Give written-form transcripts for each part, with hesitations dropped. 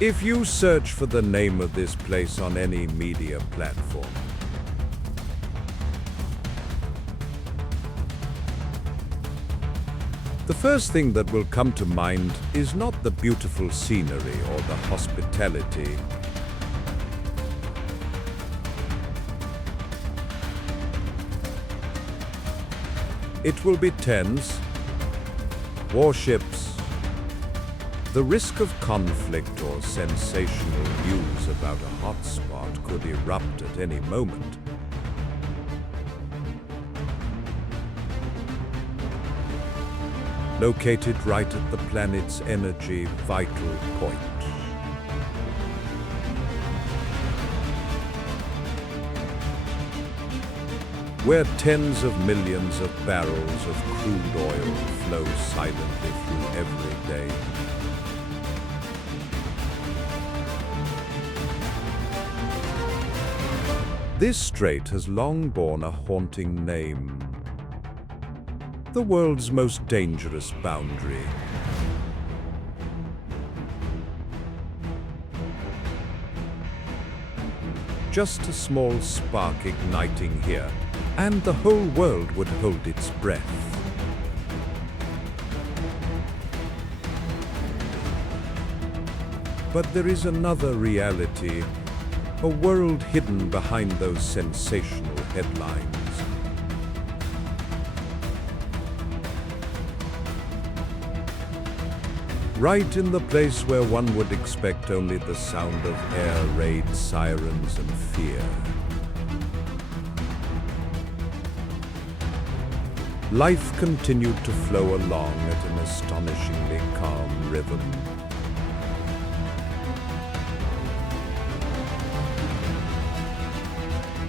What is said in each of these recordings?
If you search for the name of this place on any media platform, the first thing that will come to mind is not the beautiful scenery or the hospitality. It will be tens, warships, the risk of conflict or sensational news about a hotspot could erupt at any moment. Located right at the planet's energy vital point. Where tens of millions of barrels of crude oil flow silently through every day. This strait has long borne a haunting name. The world's most dangerous boundary. Just a small spark igniting here, and the whole world would hold its breath. But there is another reality, a world hidden behind those sensational headlines. Right in the place where one would expect only the sound of air raid sirens and fear. Life continued to flow along at an astonishingly calm rhythm.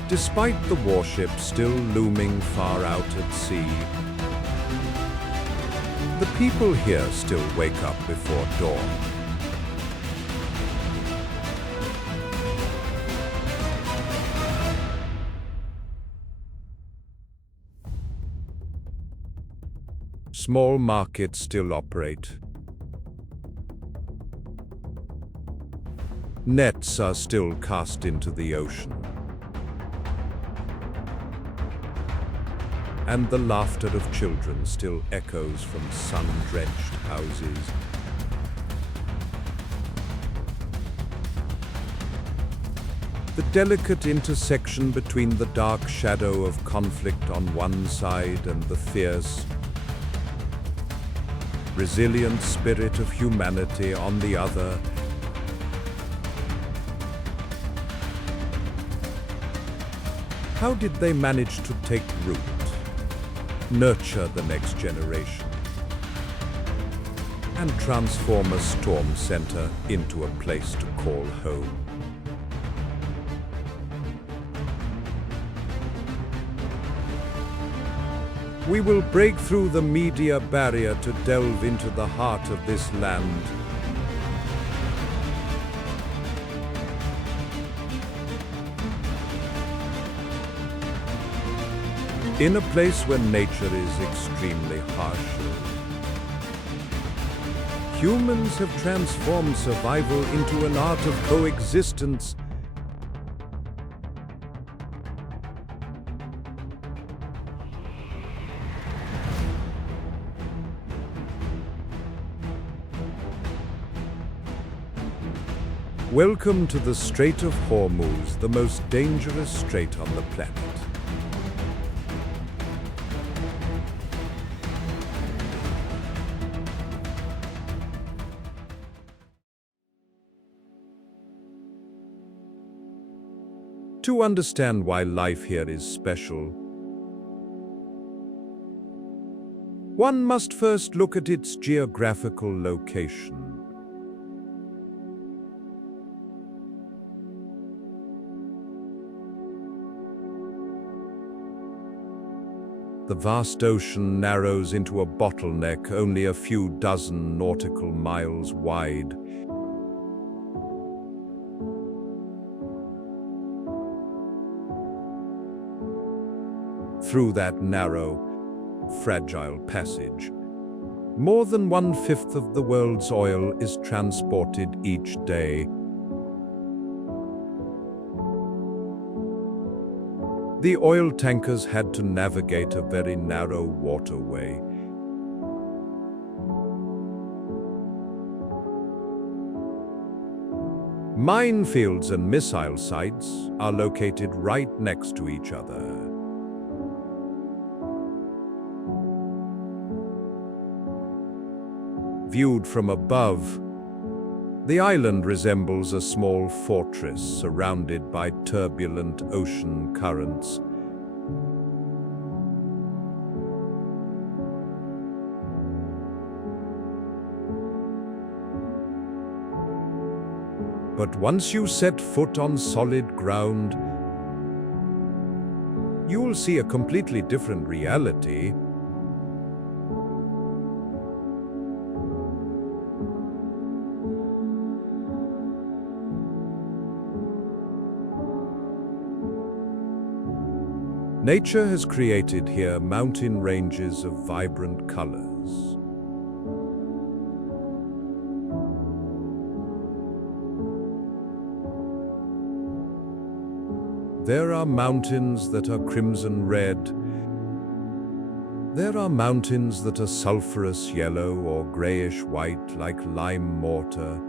Despite the warship still looming far out at sea, the people here still wake up before dawn. Small markets still operate. Nets are still cast into the ocean. And the laughter of children still echoes from sun-drenched houses. The delicate intersection between the dark shadow of conflict on one side and the fierce, resilient spirit of humanity on the other. How did they manage to take root? Nurture the next generation, and transform a storm center into a place to call home. We will break through the media barrier to delve into the heart of this land. In a place where nature is extremely harsh, humans have transformed survival into an art of coexistence. Welcome to the Strait of Hormuz, the most dangerous strait on the planet. To understand why life here is special, one must first look at its geographical location. The vast ocean narrows into a bottleneck only a few dozen nautical miles wide. Through that narrow, fragile passage, More than 1/5 of the world's oil is transported each day. The oil tankers had to navigate a very narrow waterway. Minefields and missile sites are located right next to each other. Viewed from above, the island resembles a small fortress surrounded by turbulent ocean currents. But once you set foot on solid ground, you will see a completely different reality. Nature has created here mountain ranges of vibrant colors. There are mountains that are crimson red. There are mountains that are sulphurous yellow or grayish white like lime mortar.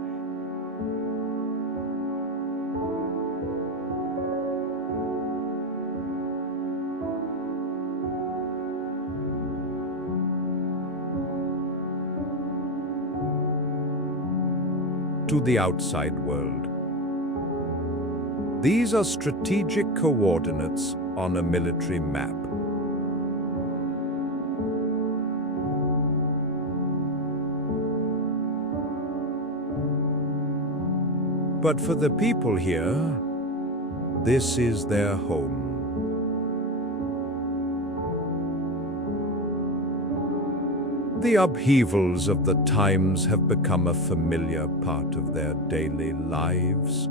To the outside world. These are strategic coordinates on a military map. But for the people here, this is their home. The upheavals of the times have become a familiar part of their daily lives.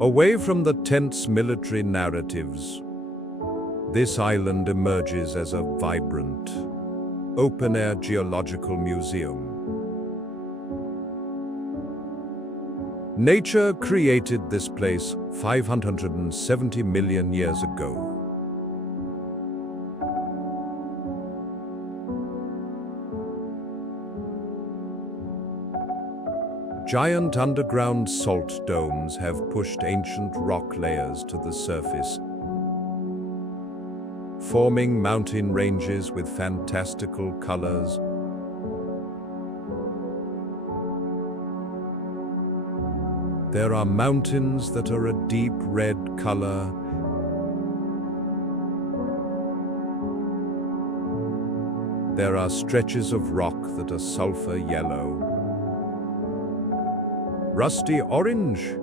Away from the tense military narratives, this island emerges as a vibrant, open-air geological museum. Nature created this place 570 million years ago. Giant underground salt domes have pushed ancient rock layers to the surface, forming mountain ranges with fantastical colors. There are mountains that are a deep red color. There are stretches of rock that are sulfur yellow, rusty orange,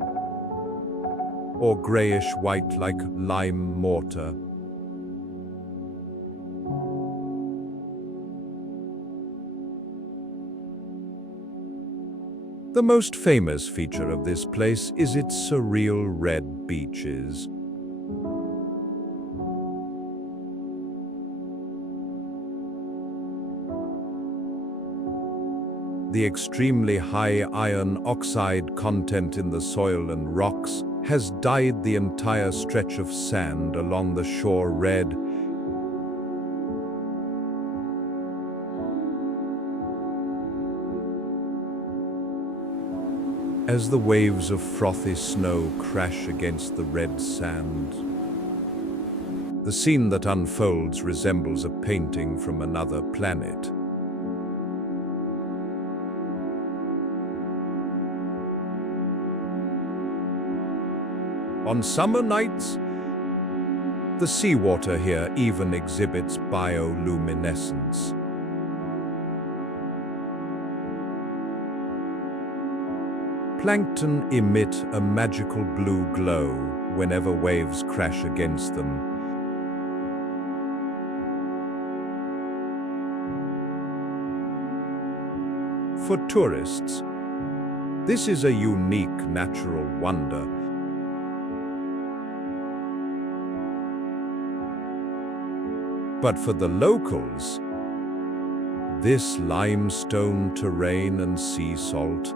or grayish white like lime mortar. The most famous feature of this place is its surreal red beaches. The extremely high iron oxide content in the soil and rocks has dyed the entire stretch of sand along the shore red. As the waves of frothy snow crash against the red sand, the scene that unfolds resembles a painting from another planet. On summer nights, the seawater here even exhibits bioluminescence. Plankton emit a magical blue glow whenever waves crash against them. For tourists, this is a unique natural wonder. But for the locals, this limestone terrain and sea salt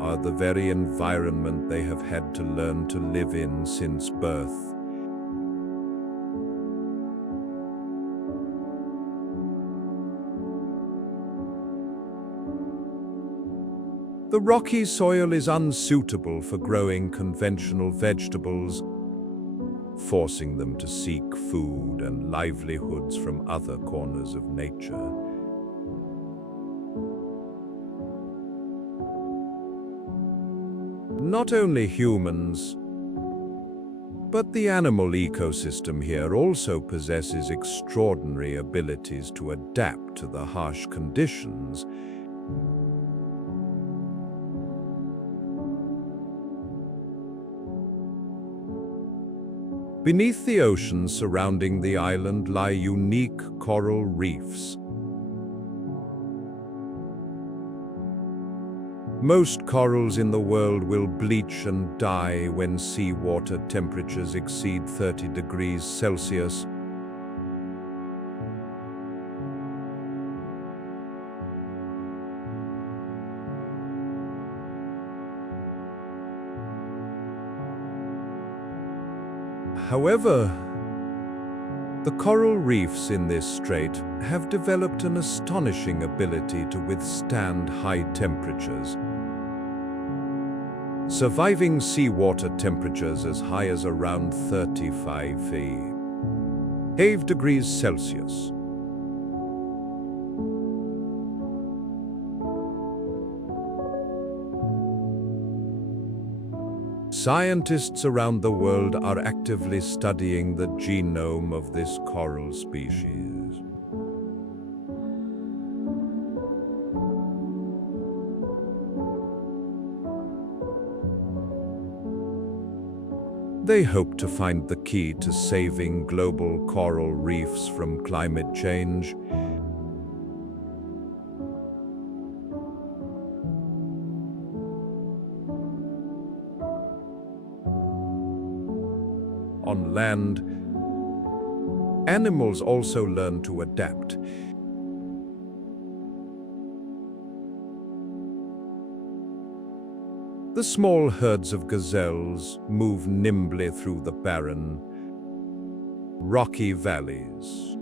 are the very environment they have had to learn to live in since birth. The rocky soil is unsuitable for growing conventional vegetables, forcing them to seek food and livelihoods from other corners of nature. Not only humans, but the animal ecosystem here also possesses extraordinary abilities to adapt to the harsh conditions. Beneath the ocean surrounding the island lie unique coral reefs. Most corals in the world will bleach and die when seawater temperatures exceed 30 degrees Celsius. However, the coral reefs in this strait have developed an astonishing ability to withstand high temperatures, surviving seawater temperatures as high as around 35 degrees Celsius. Scientists around the world are actively studying the genome of this coral species. They hope to find the key to saving global coral reefs from climate change. On land, animals also learn to adapt. The small herds of gazelles move nimbly through the barren, rocky valleys.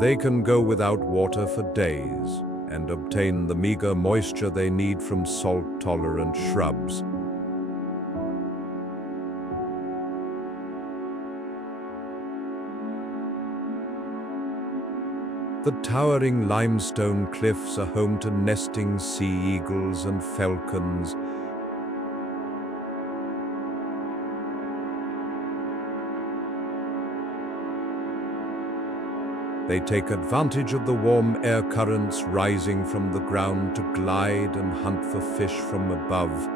They can go without water for days and obtain the meager moisture they need from salt-tolerant shrubs. The towering limestone cliffs are home to nesting sea eagles and falcons. They take advantage of the warm air currents rising from the ground to glide and hunt for fish from above.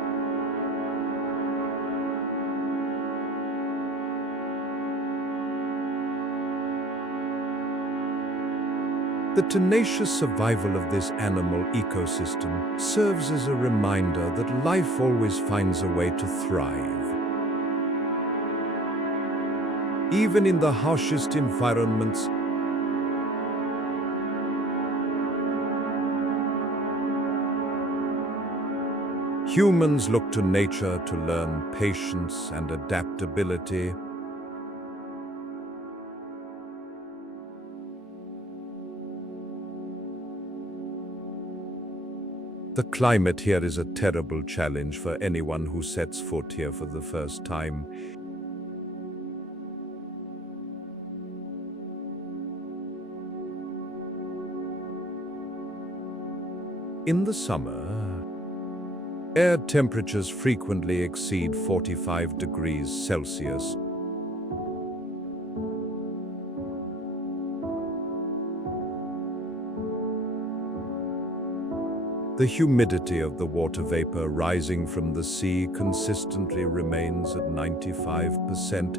The tenacious survival of this animal ecosystem serves as a reminder that life always finds a way to thrive. Even in the harshest environments, humans look to nature to learn patience and adaptability. The climate here is a terrible challenge for anyone who sets foot here for the first time. In the summer, air temperatures frequently exceed 45 degrees Celsius. The humidity of the water vapor rising from the sea consistently remains at 95%.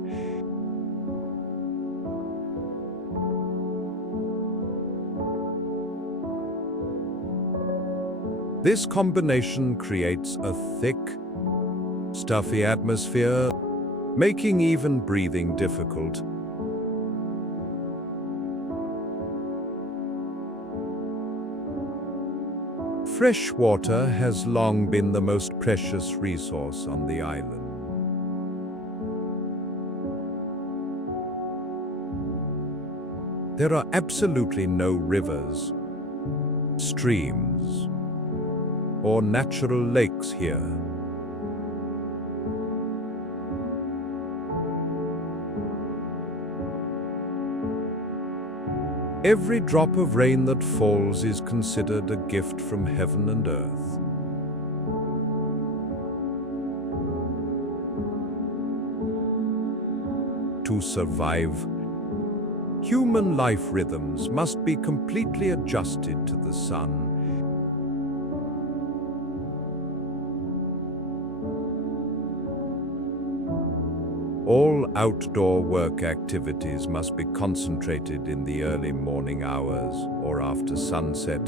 This combination creates a thick, stuffy atmosphere, making even breathing difficult. Fresh water has long been the most precious resource on the island. There are absolutely no rivers, streams, or natural lakes here. Every drop of rain that falls is considered a gift from heaven and earth. To survive, human life rhythms must be completely adjusted to the sun. All outdoor work activities must be concentrated in the early morning hours or after sunset.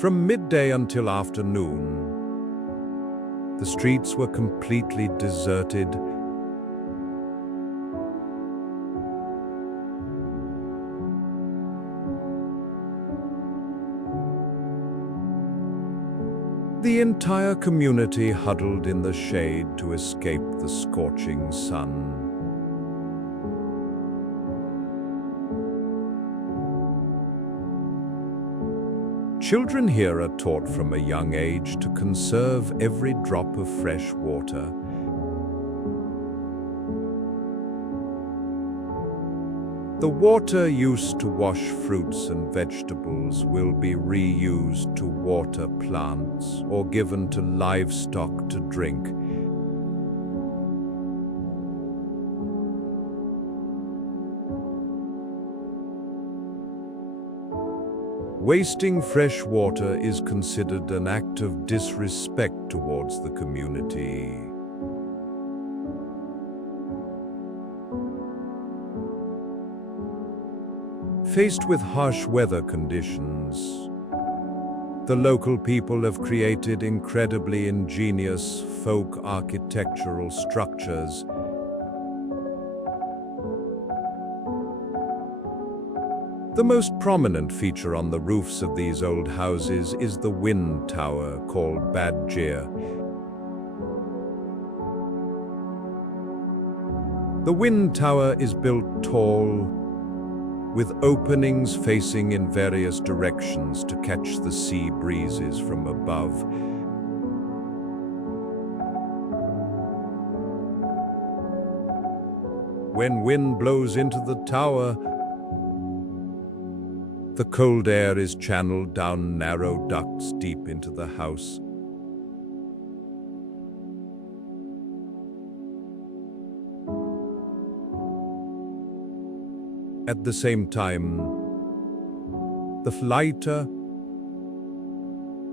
From midday until afternoon, the streets were completely deserted. The entire community huddled in the shade to escape the scorching sun. Children here are taught from a young age to conserve every drop of fresh water. The water used to wash fruits and vegetables will be reused to water plants or given to livestock to drink. Wasting fresh water is considered an act of disrespect towards the community. Faced with harsh weather conditions, the local people have created incredibly ingenious folk architectural structures. The most prominent feature on the roofs of these old houses is the wind tower called Borgheh. The wind tower is built tall, with openings facing in various directions to catch the sea breezes from above. When wind blows into the tower, the cold air is channeled down narrow ducts deep into the house. At the same time, the lighter,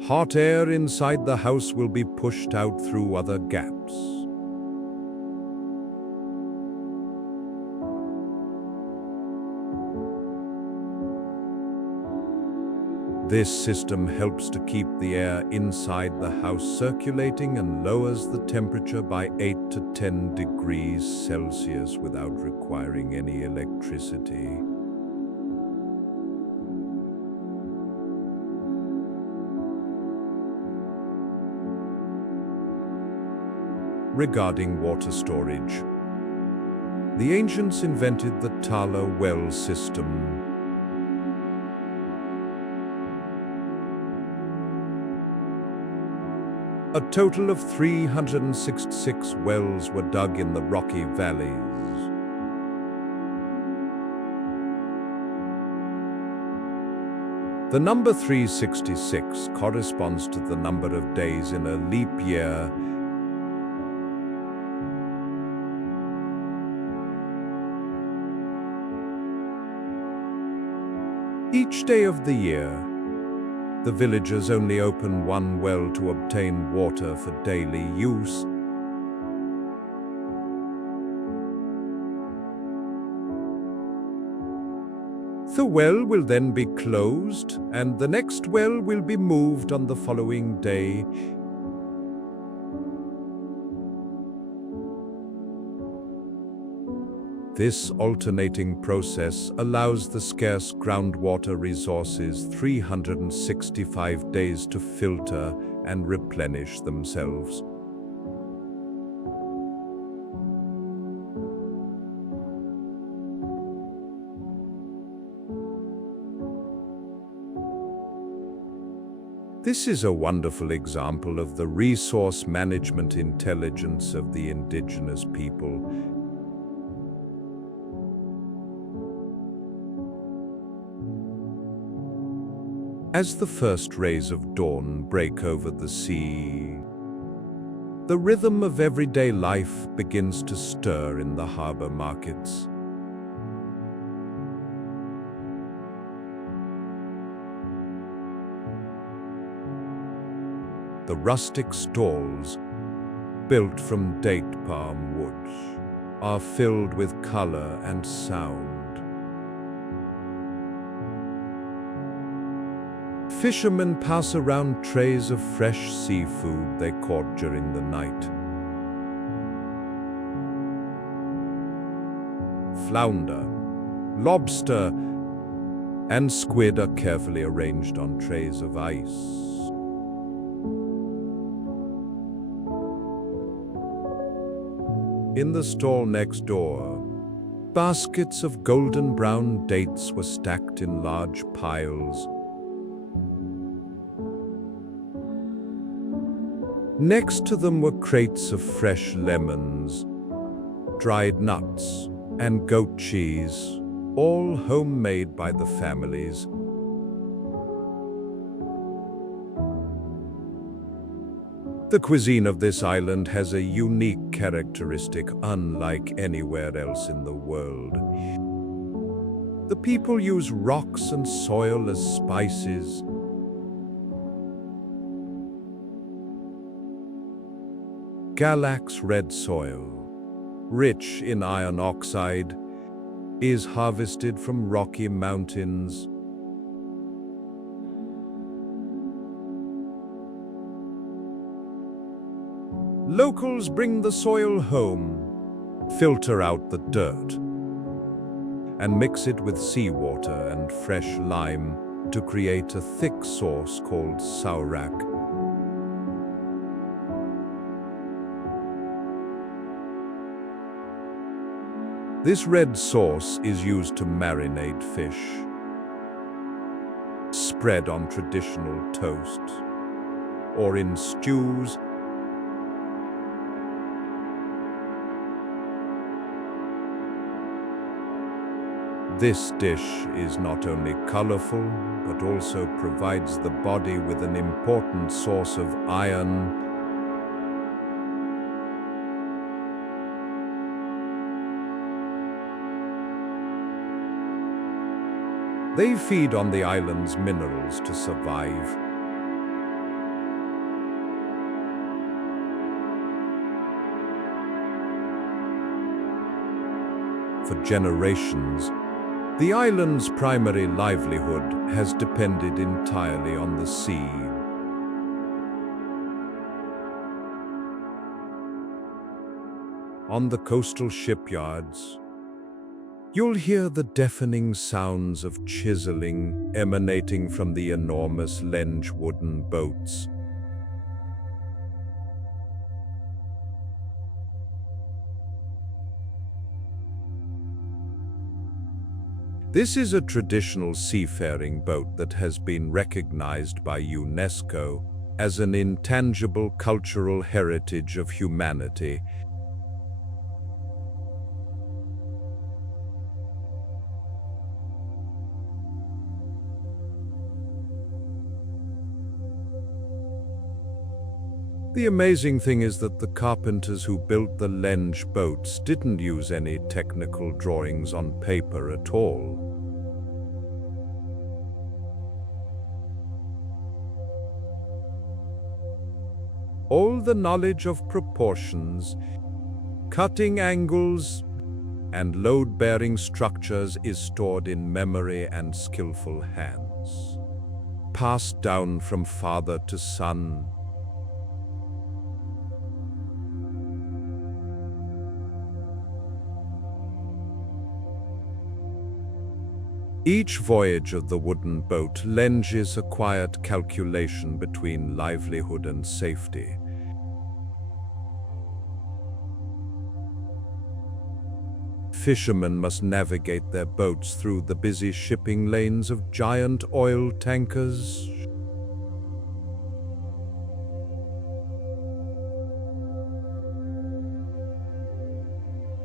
hot air inside the house will be pushed out through other gaps. This system helps to keep the air inside the house circulating and lowers the temperature by 8 to 10 degrees Celsius without requiring any electricity. Regarding water storage, the ancients invented the Tala well system. A total of 366 wells were dug in the rocky valleys. The number 366 corresponds to the number of days in a leap year. Each day of the year, the villagers only open one well to obtain water for daily use. The well will then be closed, and the next well will be moved on the following day. This alternating process allows the scarce groundwater resources 365 days to filter and replenish themselves. This is a wonderful example of the resource management intelligence of the indigenous people. As the first rays of dawn break over the sea, the rhythm of everyday life begins to stir in the harbor markets. The rustic stalls, built from date palm wood, are filled with color and sound. Fishermen pass around trays of fresh seafood they caught during the night. Flounder, lobster, and squid are carefully arranged on trays of ice. In the stall next door, baskets of golden brown dates were stacked in large piles. Next to them were crates of fresh lemons, dried nuts, and goat cheese, all homemade by the families. The cuisine of this island has a unique characteristic unlike anywhere else in the world. The people use rocks and soil as spices. Galax red soil, rich in iron oxide, is harvested from rocky mountains. Locals bring the soil home, filter out the dirt, and mix it with seawater and fresh lime to create a thick sauce called saurak. This red sauce is used to marinate fish, spread on traditional toast, or in stews. This dish is not only colorful, but also provides the body with an important source of iron. They feed on the island's minerals to survive. For generations, the island's primary livelihood has depended entirely on the sea. On the coastal shipyards, you'll hear the deafening sounds of chiseling emanating from the enormous lenge wooden boats. This is a traditional seafaring boat that has been recognized by UNESCO as an intangible cultural heritage of humanity. The amazing thing is that the carpenters who built the lenge boats didn't use any technical drawings on paper at all. All the knowledge of proportions, cutting angles, and load-bearing structures is stored in memory and skillful hands. Passed down from father to son. Each voyage of the wooden boat lends a quiet calculation between livelihood and safety. Fishermen must navigate their boats through the busy shipping lanes of giant oil tankers.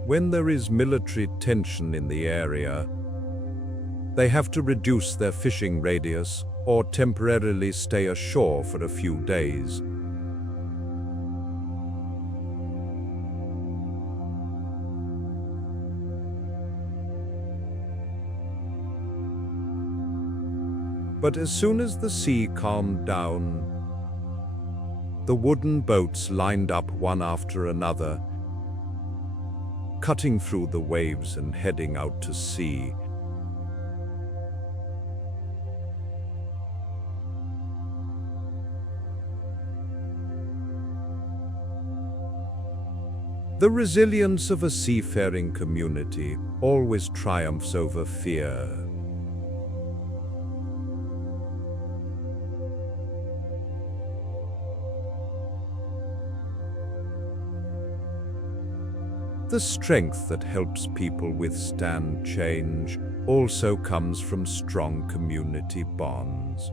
When there is military tension in the area, they have to reduce their fishing radius or temporarily stay ashore for a few days. But as soon as the sea calmed down, the wooden boats lined up one after another, cutting through the waves and heading out to sea. The resilience of a seafaring community always triumphs over fear. The strength that helps people withstand change also comes from strong community bonds.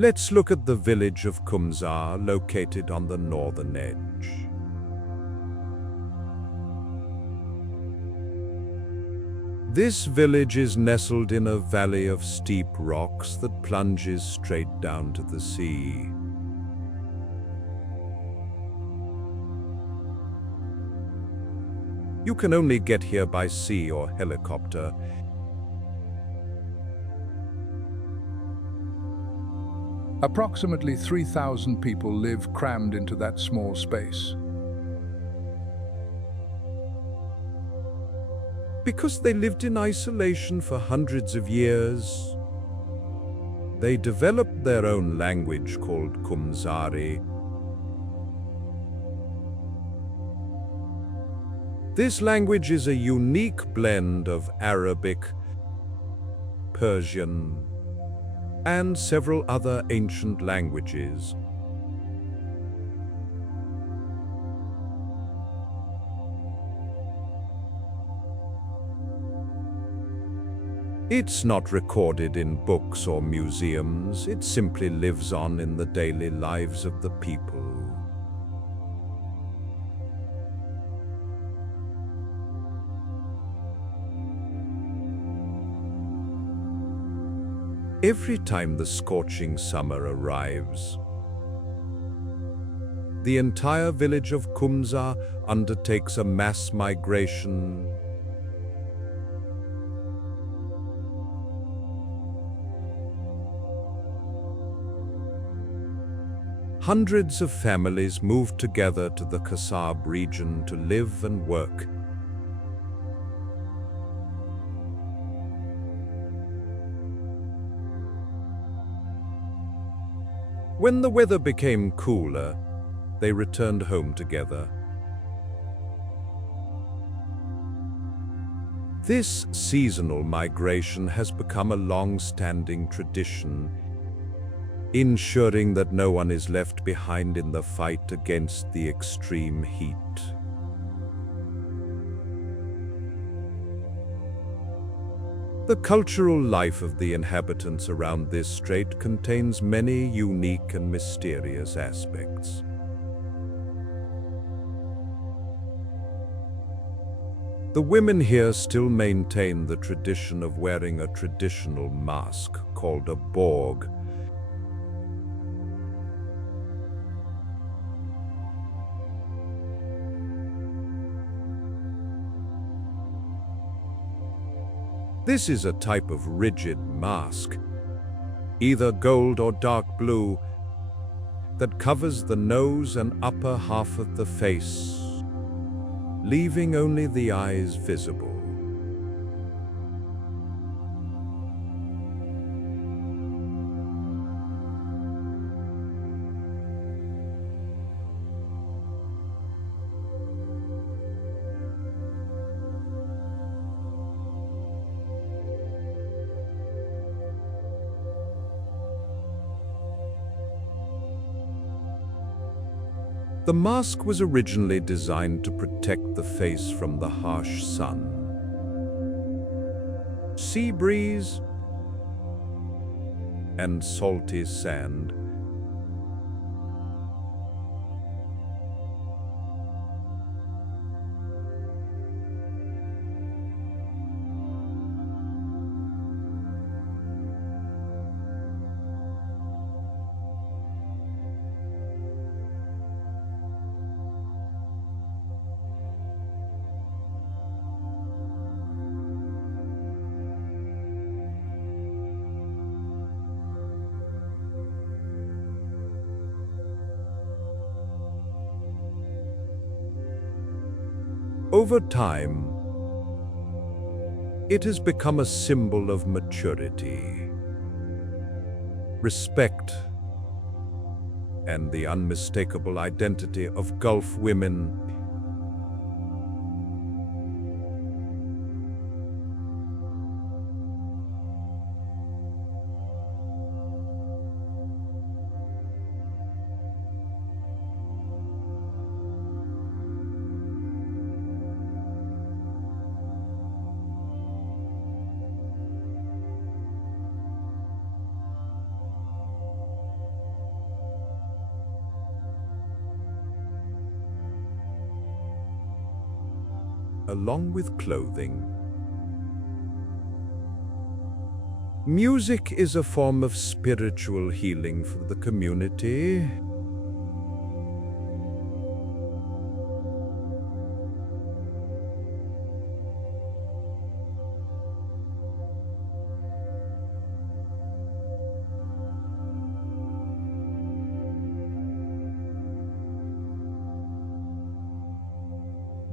Let's look at the village of Kumzar, located on the northern edge. This village is nestled in a valley of steep rocks that plunges straight down to the sea. You can only get here by sea or helicopter. Approximately 3,000 people live crammed into that small space. Because they lived in isolation for hundreds of years, they developed their own language called Kumzari. This language is a unique blend of Arabic, Persian, and several other ancient languages. It's not recorded in books or museums, it simply lives on in the daily lives of the people. Every time the scorching summer arrives, the entire village of Kumzar undertakes a mass migration. Hundreds of families move together to the Qeshm region to live and work. When the weather became cooler, they returned home together. This seasonal migration has become a long-standing tradition, ensuring that no one is left behind in the fight against the extreme heat. The cultural life of the inhabitants around this strait contains many unique and mysterious aspects. The women here still maintain the tradition of wearing a traditional mask called a Borgheh. This is a type of rigid mask, either gold or dark blue, that covers the nose and upper half of the face, leaving only the eyes visible. The mask was originally designed to protect the face from the harsh sun, sea breeze, and salty sand. Over time, it has become a symbol of maturity, respect, and the unmistakable identity of Gulf women. Along with clothing, music is a form of spiritual healing for the community.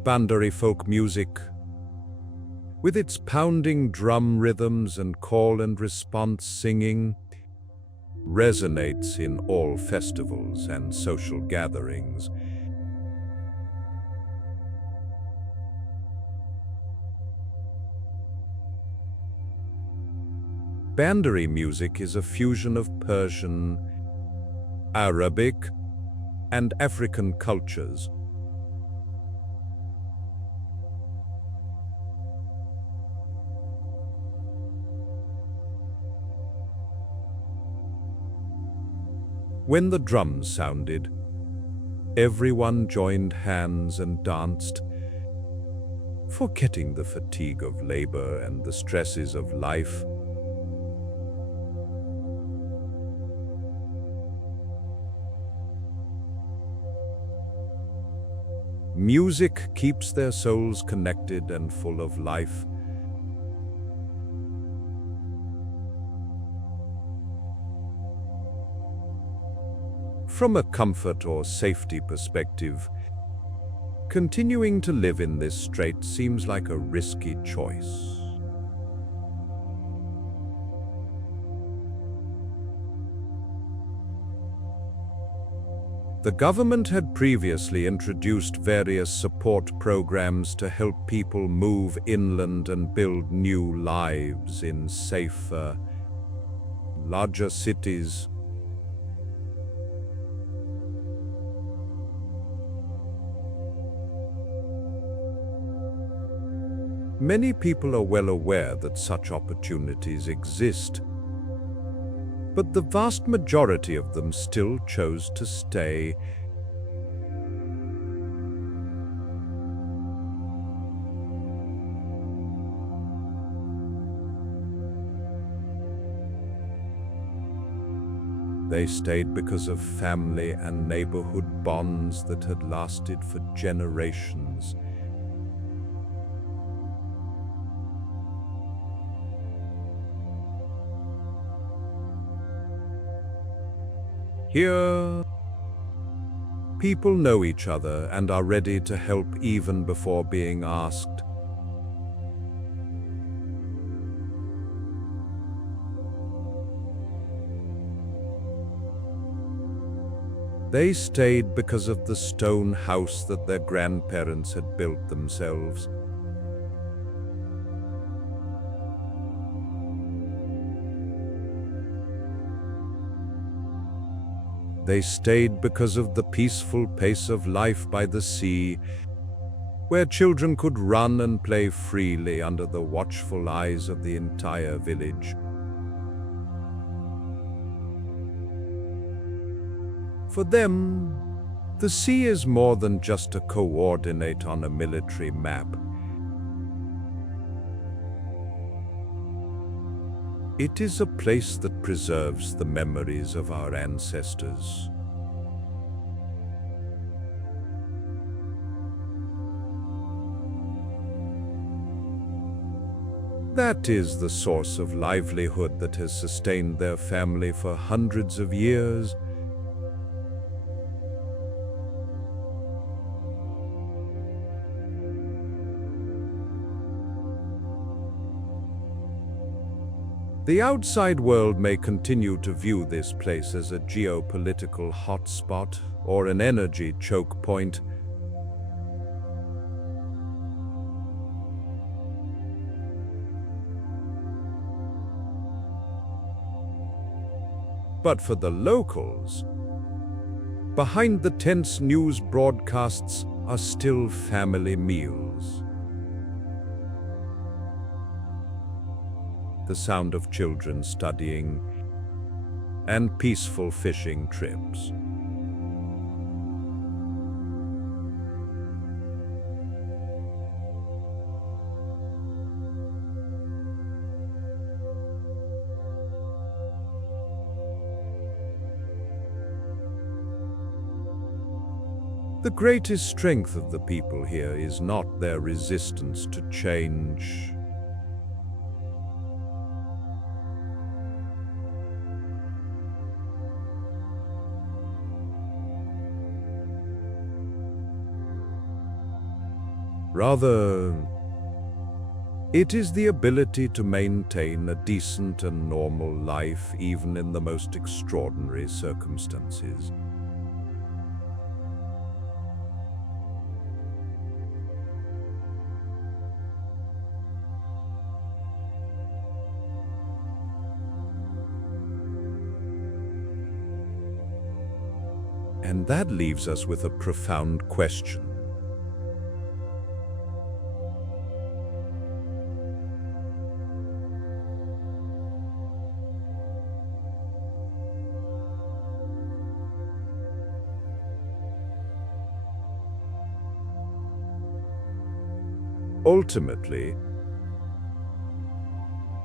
Bandari folk music, with its pounding drum rhythms and call and response singing, resonates in all festivals and social gatherings. Bandari music is a fusion of Persian, Arabic, and African cultures. When the drums sounded, everyone joined hands and danced, forgetting the fatigue of labor and the stresses of life. Music keeps their souls connected and full of life. From a comfort or safety perspective, continuing to live in this strait seems like a risky choice. The government had previously introduced various support programs to help people move inland and build new lives in safer, larger cities. Many people are well aware that such opportunities exist, but the vast majority of them still chose to stay. They stayed because of family and neighborhood bonds that had lasted for generations. Here, People know each other and are ready to help even before being asked. They stayed because of the stone house that their grandparents had built themselves. They stayed because of the peaceful pace of life by the sea, where children could run and play freely under the watchful eyes of the entire village. For them, the sea is more than just a coordinate on a military map. It is a place that preserves the memories of our ancestors. That is the source of livelihood that has sustained their family for hundreds of years. The outside world may continue to view this place as a geopolitical hotspot or an energy choke point. But for the locals, behind the tense news broadcasts are still family meals. The sound of children studying, and peaceful fishing trips. The greatest strength of the people here is not their resistance to change. Rather, it is the ability to maintain a decent and normal life even in the most extraordinary circumstances. And that leaves us with a profound question. Ultimately,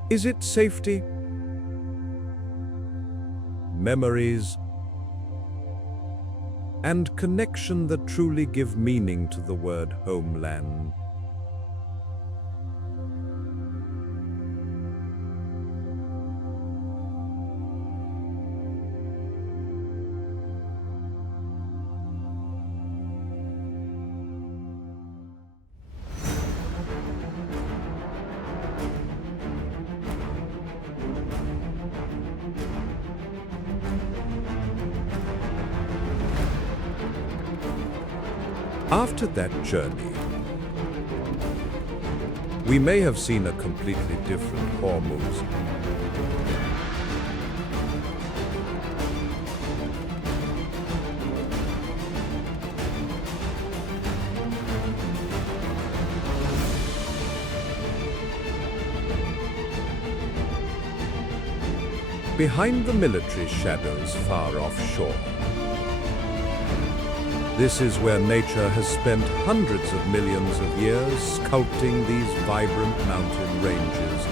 is it safety, memories, and connection that truly give meaning to the word homeland? After that journey, we may have seen a completely different Hormuz. Behind the military shadows far offshore, this is where nature has spent hundreds of millions of years sculpting these vibrant mountain ranges.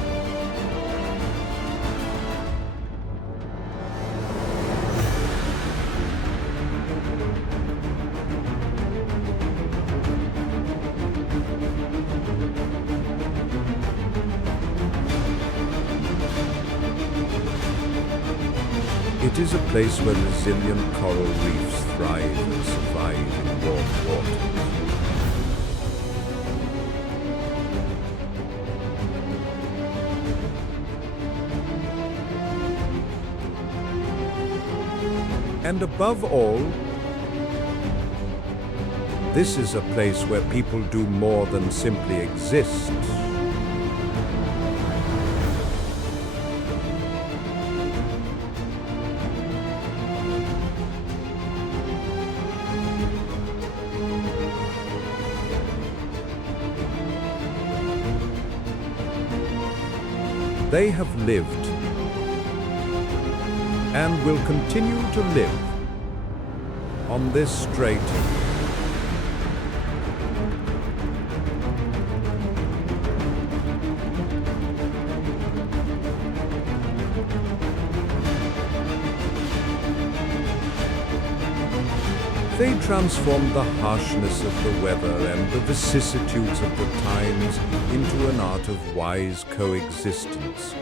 It is a place where resilient coral reefs thrive and survive. survive in warm waters. And above all, this is a place where people do more than simply exist. They have lived and will continue to live on this strait. They transform the harshness of the weather and the vicissitudes of the times into an art of wise coexistence.